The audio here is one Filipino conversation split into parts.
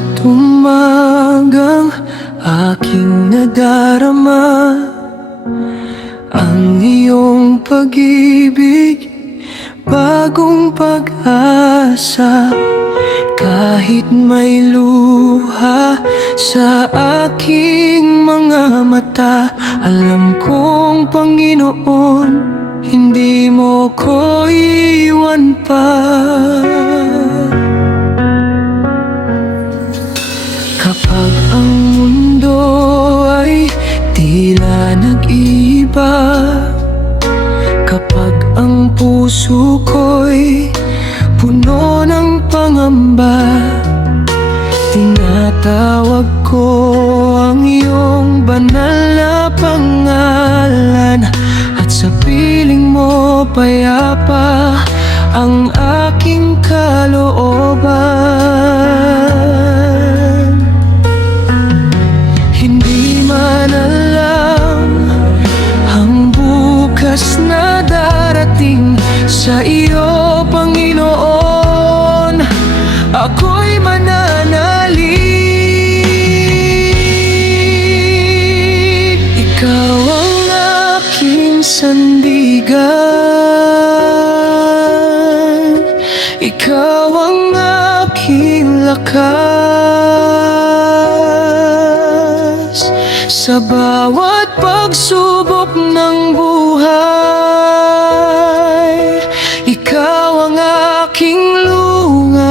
Bawat umagang aking nadarama ang iyong pag-ibig, bagong pag-asa. Kahit may luha sa aking mga mata, alam kong Panginoon, hindi mo ko iwan pa. Kapag ang mundo ay tila nag-iba, kapag ang puso ko'y puno ng pangamba, tinatawag ko ang iyong banal na pangalan, at sa piling mo payapa ang aking kalooban. Hindi man alam ang bukas na darating sa iyo, Panginoon, ako'y mananalig. Ikaw ang aking sandigan, ikaw ang aking lakas. Sa bawat pagsubok ng buhay, ikaw ang aking lunas.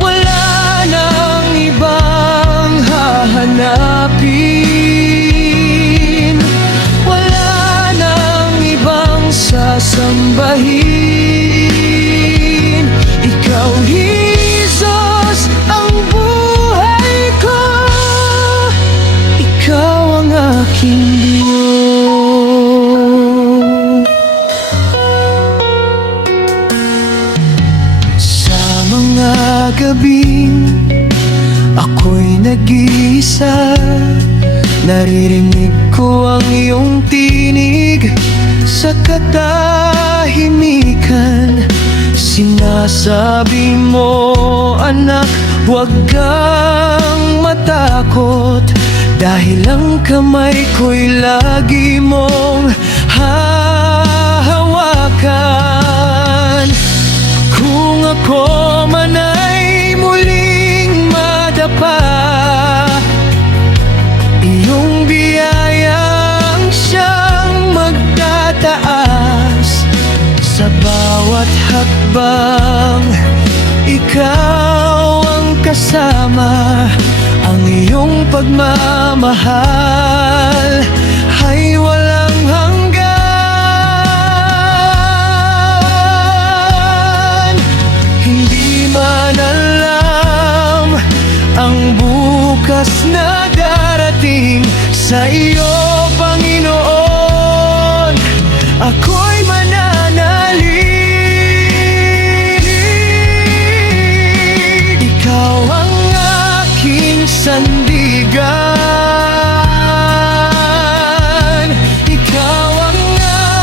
Wala nang ibang hahanapin, wala nang ibang sasambahin. Ikaw, Jesus, ang buhay ko, ikaw ang aking Diyos. Sa mga gabing ako'y nag-iisa, naririnig ko ang iyong tinig sa katahimikan. Sinasabi mo, anak, huwag kang matakot, dahil ang kamay ko'y lagi mong hahawakan. Kung ako man ay muling madapa, iyong biyayang siyang magtataas. Sa bawat hakbang, ikaw ang kasama. Ang iyong pagmamahal ay walang hanggan. Hindi man alam ang bukas na darating sa iyo, Panginoon, ako'y mananalig. Ikaw ang aking sandigan, ikaw ang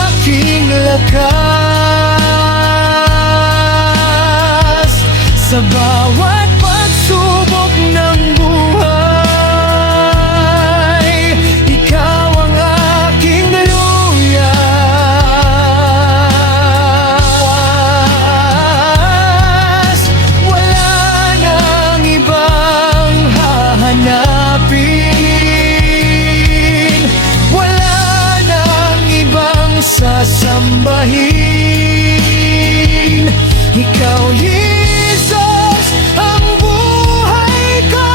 aking lakas. Sa bawat pagsubok ng buhay, ikaw ang aking luyas. Wala nang ibang hahanapin, wala nang ibang sasambahin. Ikaw, Jesus, ang buhay ko,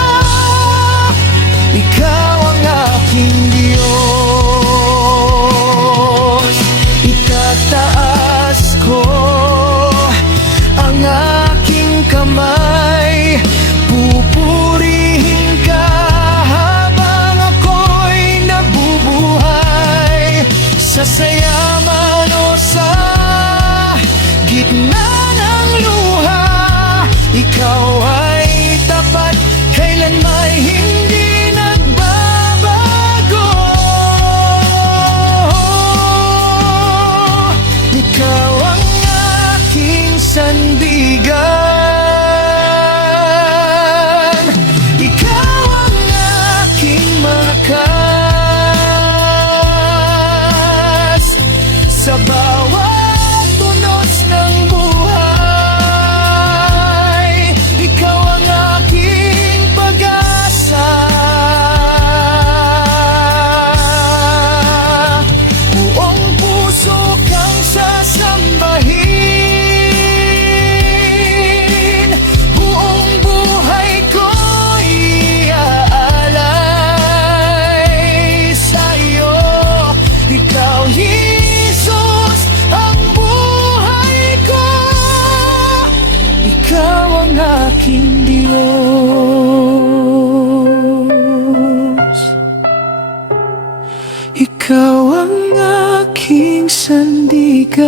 ikaw ang aking Diyos. Itataas ko ang aking kamay, pupurihin ka habang ako'y nabubuhay. Sa saya man o sa aking Diyos. Ikaw ang aking sandigan,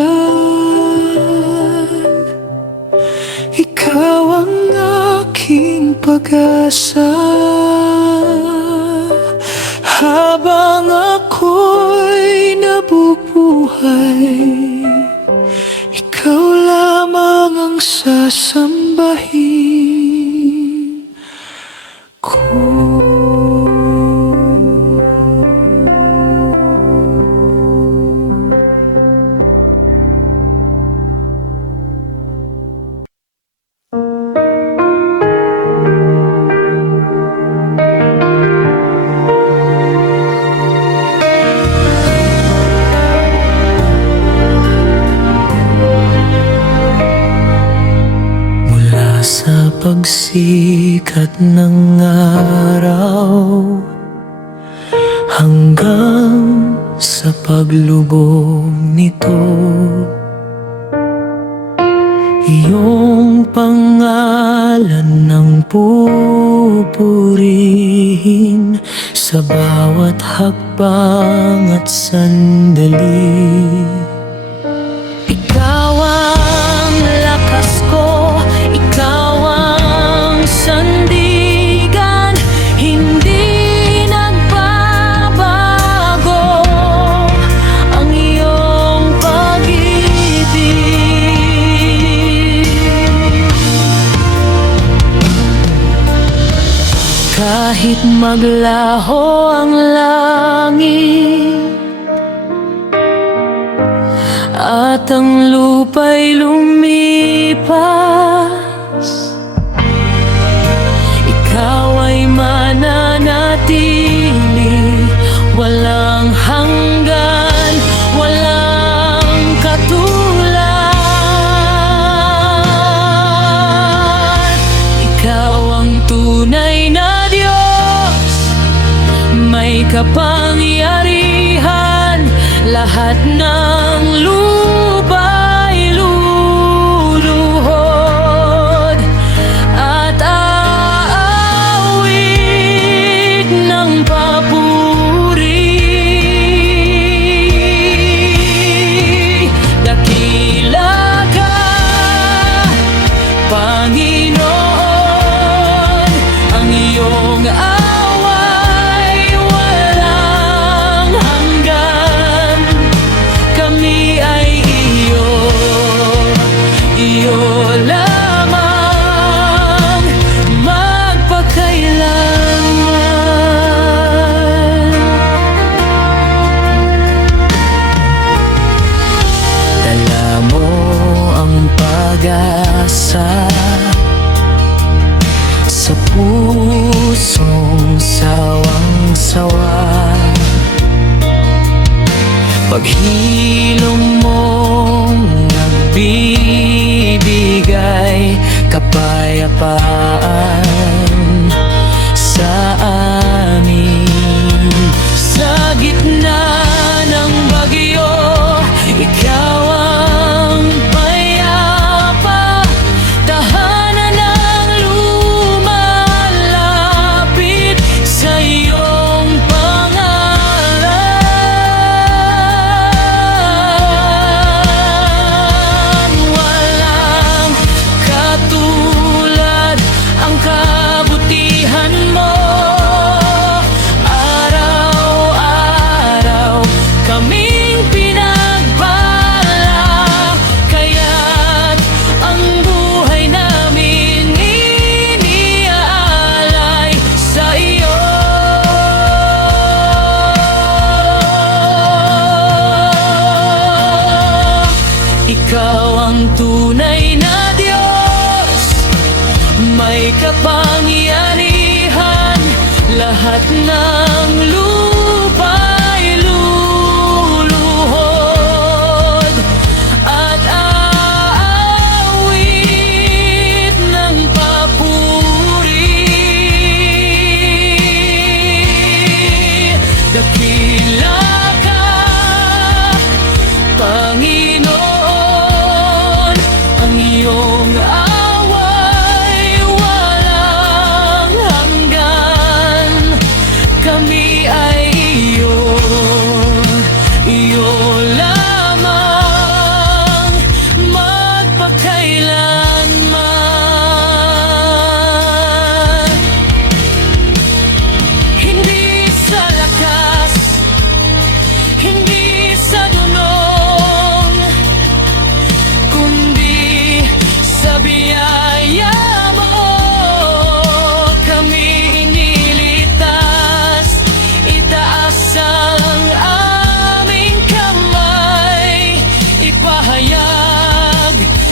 ikaw ang aking pag-asa. Habang ako'y nabubuhay, ikaw lamang ang sasambahin ko. Sa pagsikat ng araw hanggang sa paglubog nito, iyong pangalan ang pupurihin sa bawat hakbang at sandali. Ikaw ang lakas ko, ikaw ang sandigan, hindi nagbabago ang iyong pag-ibig. Kahit maglaho ang langit at ang lupa'y lumipas, ikaw ay mananatili, walang hanggan, walang katulad. Ikaw ang tunay na Diyos, may kapangyarihan, lahat ng lupa'y luluhod at aawit ng papuri. Dakila ka, Panginoon, ang iyong away walang hanggan. Kami ay iyo lamang magpakailanman. Dala mo ang pag-asa sa pusong sawang-sawa. Paghilom mong nagbibigay kapayapaan sa amin. Sa gitna ng bagyo, ikaw ang payapa, tahanan ng lumalapit sa iyong pangalan. Walang katulad ang kabutihan mo. Araw-araw kaming pinagbala, kaya't ang buhay namin iniaalay sa iyo. Ikaw ang tunay na Diyos, may kapangyarihan, lahat ng lupa'y luluhod at aawit ng papuri. Dakila ka, Panginoon, ang iyong away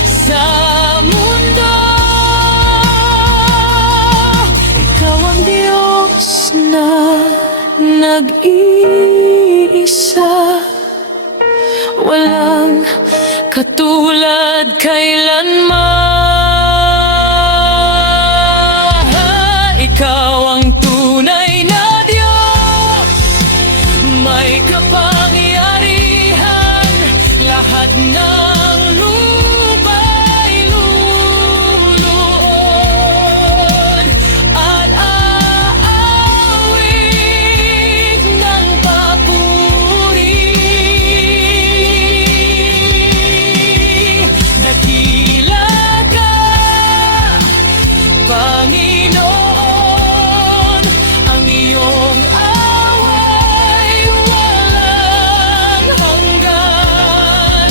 sa mundo. Ikaw ang Diyos na nag-iisa, walang katulad kailanman. Ikaw ang tunay na Diyos, may kapangyarihan, lahat ng lupa'y luluhod at aawit ng papuri. Dakila ka, Panginoon, ang iyong away walang hanggan.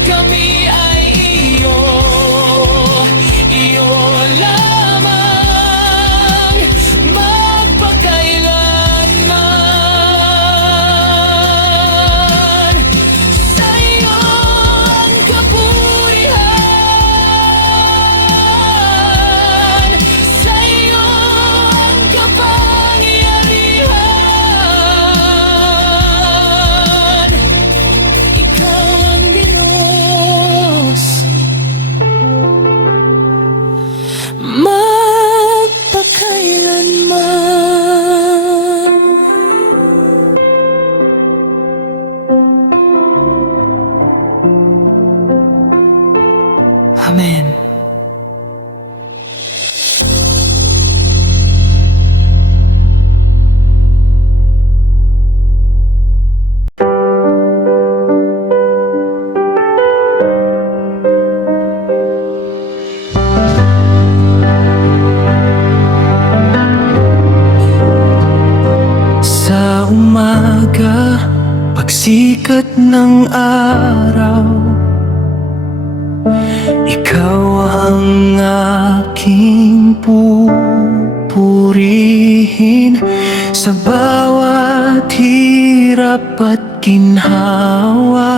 Kami ay iyo, iyo lamang magpakailanman. Sa iyo ang kapurihan, sa iyo ang kapangyarihan. Ikaw ang Diyos magpakailanman. Amen. Sa umaga, pagsikat ng araw, ikaw ang aking pupurihin. Sa bawat hirap at ginhawa,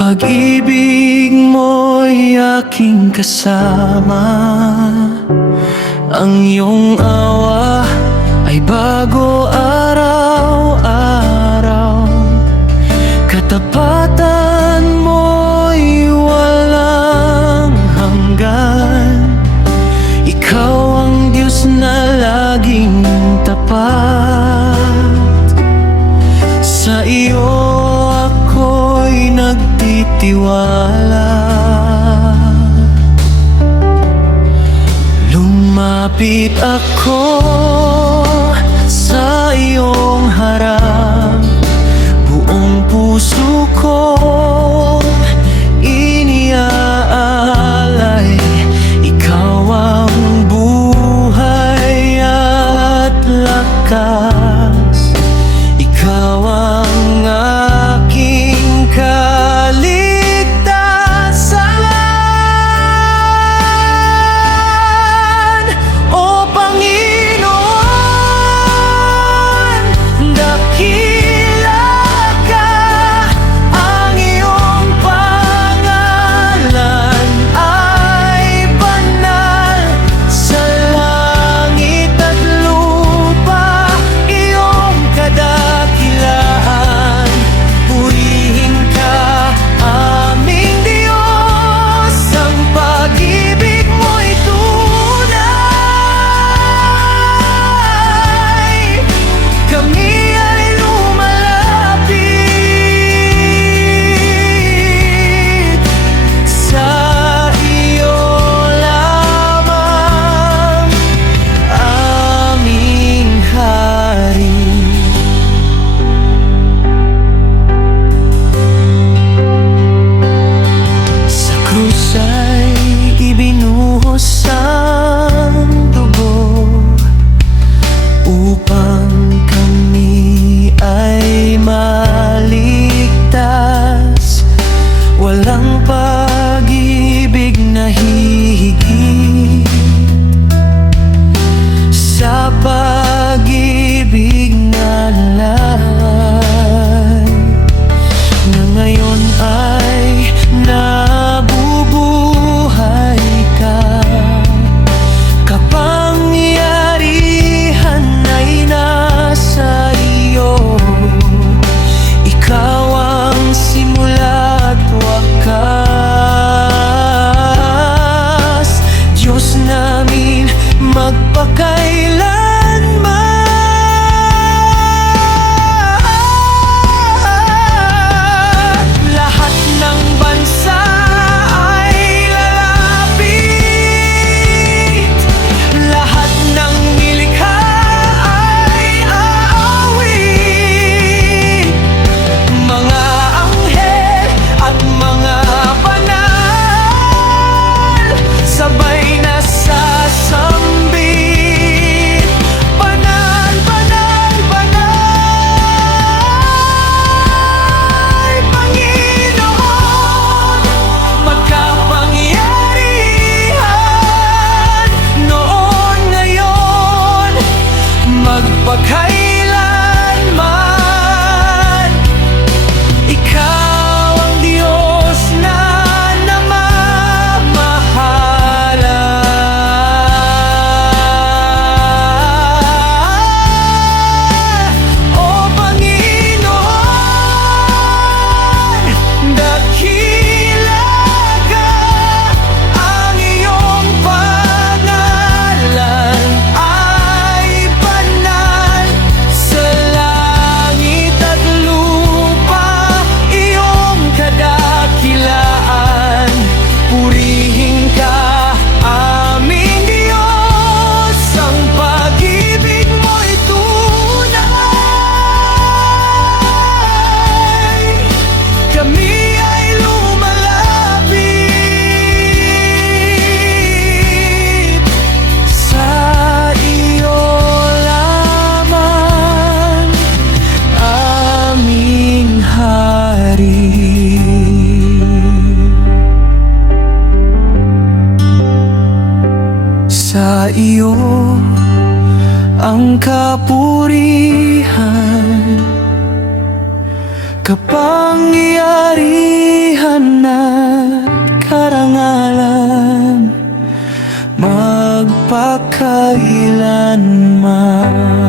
pag-ibig mo'y aking kasama. Ang iyong awa ay bago araw-araw, katapatan mo'y walang hanggan. Ikaw ang Diyos na laging tapat, sa iyo ako'y nagtitiwala. Lumapit ako sa iyong harap, buong puso kong iniaalay. Ikaw ang buhay at lakas, ikaw ang aking kaligtasan. O Panginoon, iyo ang kapurihan, kapangyarihan at karangalan magpakailanman.